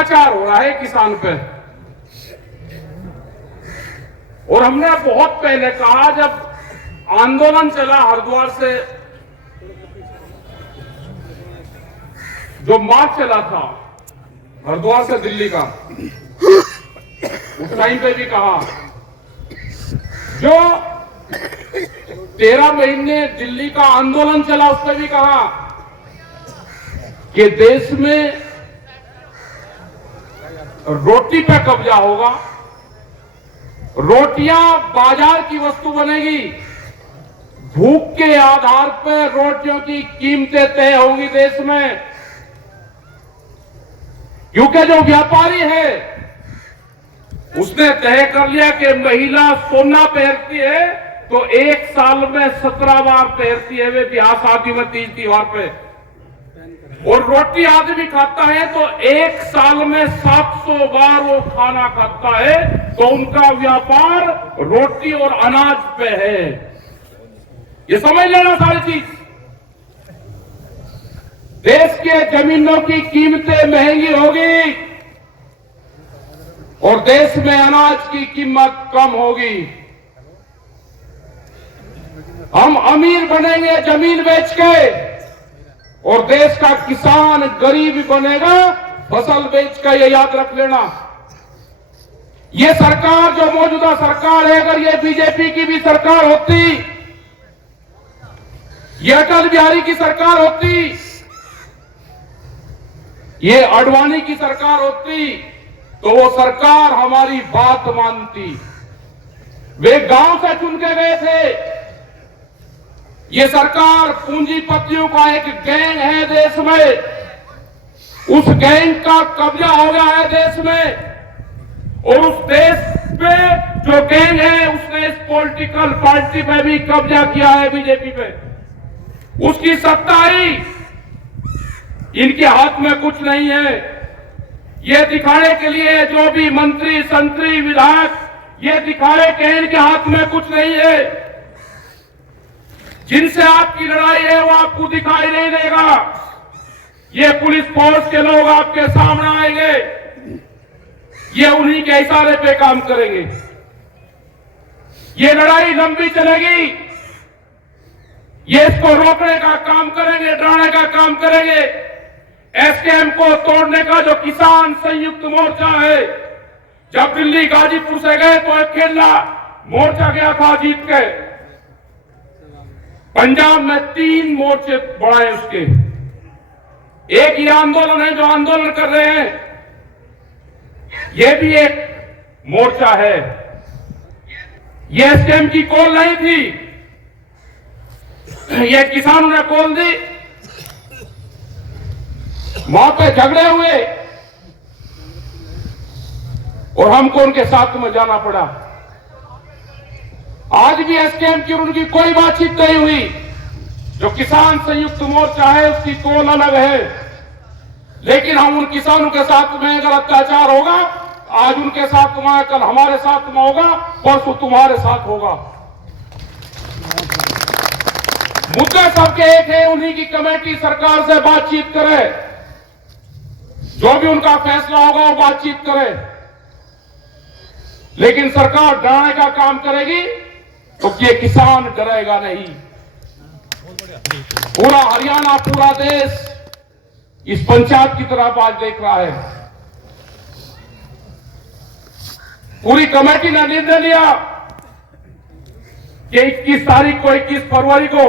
अत्याचार हो रहा है किसान पे। और हमने बहुत पहले कहा, जब आंदोलन चला हरिद्वार से, जो मार्च चला था हरिद्वार से दिल्ली का, उस टाइम पे भी कहा, जो 13 महीने दिल्ली का आंदोलन चला उस पर भी कहा कि देश में रोटी पे कब्जा होगा, रोटियां बाजार की वस्तु बनेगी, भूख के आधार पर रोटियों की कीमतें तय होंगी देश में। क्योंकि जो व्यापारी है उसने तय कर लिया कि महिला सोना पहनती है तो एक साल में 17 बार पहनती है, वे ब्याह शादी में 30 त्योहार पे। और रोटी आदमी खाता है तो एक साल में 700 बार वो खाना खाता है, तो उनका व्यापार रोटी और अनाज पे है। ये समझ लेना सारी चीज। देश के जमीनों की कीमतें महंगी होगी और देश में अनाज की कीमत कम होगी। हम अमीर बनेंगे जमीन बेच के और देश का किसान गरीब बनेगा फसल बेच कर। ये याद रख लेना। ये सरकार जो मौजूदा सरकार है, अगर ये बीजेपी की भी सरकार होती, ये अटल बिहारी की सरकार होती, ये आडवाणी की सरकार होती, तो वो सरकार हमारी बात मानती। वे गांव से चुन के गए थे। ये सरकार पूंजीपतियों का एक गैंग है देश में, उस गैंग का कब्जा हो गया है देश में। और उस देश में जो गैंग है उसने इस पॉलिटिकल पार्टी पे भी कब्जा किया है, बीजेपी पे। उसकी सत्ता आई, इनके हाथ में कुछ नहीं है। ये दिखाने के लिए जो भी मंत्री संतरी विधायक ये दिखाए कि इनके हाथ में कुछ नहीं है। जिनसे आपकी लड़ाई है वो आपको दिखाई नहीं देगा। ये पुलिस फोर्स के लोग आपके सामने आएंगे, ये उन्हीं के इशारे पे काम करेंगे। ये लड़ाई लंबी चलेगी, ये इसको रोकने का काम करेंगे, डराने का काम करेंगे। एसकेएम को तोड़ने का जो किसान संयुक्त मोर्चा है, जब दिल्ली गाजीपुर से गए तो अकेला मोर्चा गया था जीत के। पंजाब में 3 मोर्चे बढ़ाए उसके। एक ये आंदोलन है जो आंदोलन कर रहे हैं, ये भी एक मोर्चा है। ये एसकेएम की कॉल नहीं थी, ये किसानों ने कॉल दी। वहां पे झगड़े हुए और हमको उनके साथ में जाना पड़ा। आज भी एसकेएम की और उनकी कोई बातचीत नहीं हुई। जो किसान संयुक्त मोर्चा है उसकी कॉल अलग है, लेकिन हम उन किसानों के साथ में अगर अत्याचार होगा, आज उनके साथ में, कल हमारे साथ में होगा, परसों तुम्हारे साथ होगा। मुद्दे सबके एक है, उन्हीं की कमेटी सरकार से बातचीत करे, जो भी उनका फैसला होगा वो बातचीत करे। लेकिन सरकार डराने का काम करेगी तो ये किसान डरेगा नहीं। पूरा हरियाणा, पूरा देश इस पंचायत की तरफ आज देख रहा है। पूरी कमेटी ने निर्णय लिया कि 21 तारीख को, 21 फरवरी को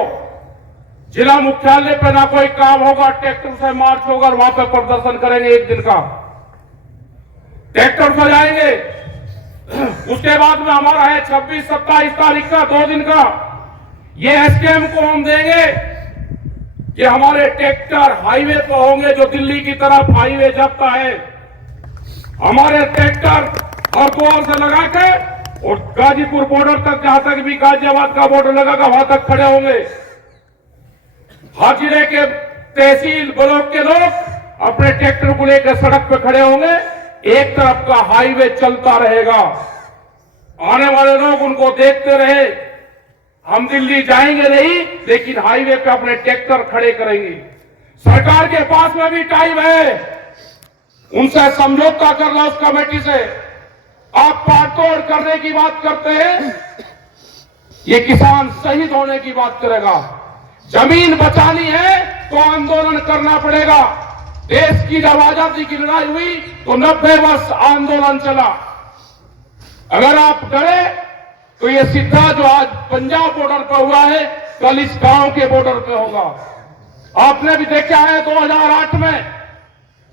जिला मुख्यालय पे ना कोई काम होगा, ट्रैक्टर से मार्च होगा और वहां पे प्रदर्शन करेंगे। एक दिन का ट्रैक्टर से जाएंगे। उसके बाद में हमारा है 26, 27 तारीख का 2 दिन का। ये एसकेएम को हम देंगे कि हमारे ट्रैक्टर हाईवे पर होंगे, जो दिल्ली की तरफ हाईवे जाता है। हमारे ट्रैक्टर हरिद्वार से लगा के और गाजीपुर बॉर्डर तक, जहां तक भी गाजियाबाद का बॉर्डर लगागा वहां तक खड़े होंगे। हर जिले के तहसील ब्लॉक के लोग अपने ट्रैक्टर को लेकर सड़क पर खड़े होंगे। एक तरफ का हाईवे चलता रहेगा, आने वाले लोग उनको देखते रहे। हम दिल्ली जाएंगे नहीं, लेकिन हाईवे पे अपने ट्रैक्टर खड़े करेंगे। सरकार के पास में भी टाइम है, उनसे समझौता कर लो उस कमेटी से। आप पाड़तोड़ करने की बात करते हैं, ये किसान शहीद होने की बात करेगा। जमीन बचानी है तो आंदोलन करना पड़ेगा। देश की जब आजादी की लड़ाई हुई तो 90 वर्ष आंदोलन चला। अगर आप डरे तो ये सीधा जो आज पंजाब बॉर्डर पर हुआ है, कल इस गांव के बॉर्डर पे होगा। आपने भी देखा है 2008 में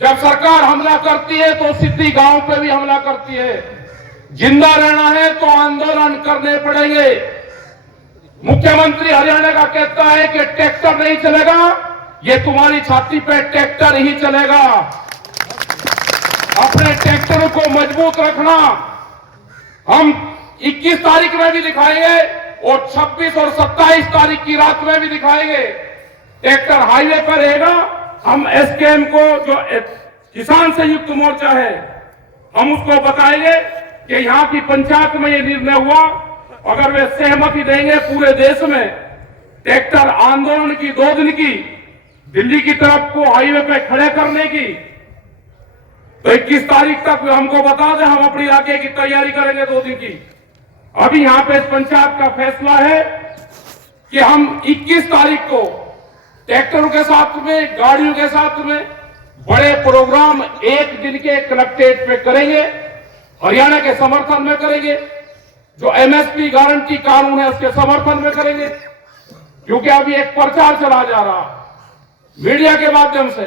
जब सरकार हमला करती है तो सिद्धि गांव पे भी हमला करती है। जिंदा रहना है तो आंदोलन करने पड़ेंगे। मुख्यमंत्री हरियाणा का कहता है कि ट्रैक्टर नहीं चलेगा, ये तुम्हारी छाती पे ट्रैक्टर ही चलेगा। अपने ट्रैक्टर को मजबूत रखना। हम 21 तारीख में भी दिखाएंगे और 26 और 27 तारीख की रात में भी दिखाएंगे। ट्रैक्टर हाईवे पर रहेगा। हम एसकेएम को, जो किसान संयुक्त मोर्चा है, हम उसको बताएंगे कि यहां की पंचायत में ये निर्णय हुआ। अगर वे सहमति देंगे पूरे देश में ट्रैक्टर आंदोलन की 2 दिन की, दिल्ली की तरफ को हाईवे पे खड़े करने की, तो 21 तारीख तक हमको बता दें, हम अपनी आगे की तैयारी करेंगे 2 दिन की। अभी यहां पे पंचायत का फैसला है कि हम 21 तारीख को ट्रैक्टरों के साथ में, गाड़ियों के साथ में बड़े प्रोग्राम 1 दिन के कलेक्ट्रेट पे करेंगे। हरियाणा के समर्थन में करेंगे। जो एमएसपी गारंटी कानून है उसके समर्थन में करेंगे। क्योंकि अभी एक प्रचार चला जा रहा मीडिया के माध्यम से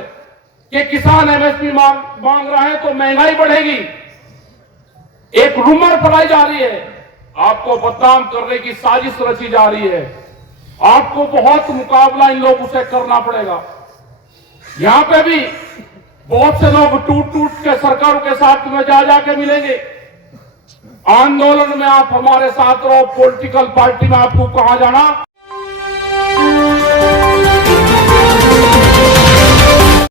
कि किसान एमएसपी मांग रहा है तो महंगाई बढ़ेगी। एक रूमर फैलाई जा रही है, आपको बदनाम करने की साजिश रची जा रही है। आपको बहुत मुकाबला इन लोगों से करना पड़ेगा। यहां पे भी बहुत से लोग टूट टूट के सरकारों के साथ में जा जाके मिलेंगे। आंदोलन में आप हमारे साथ रहो, पॉलिटिकल पार्टी में आपको कहा जाना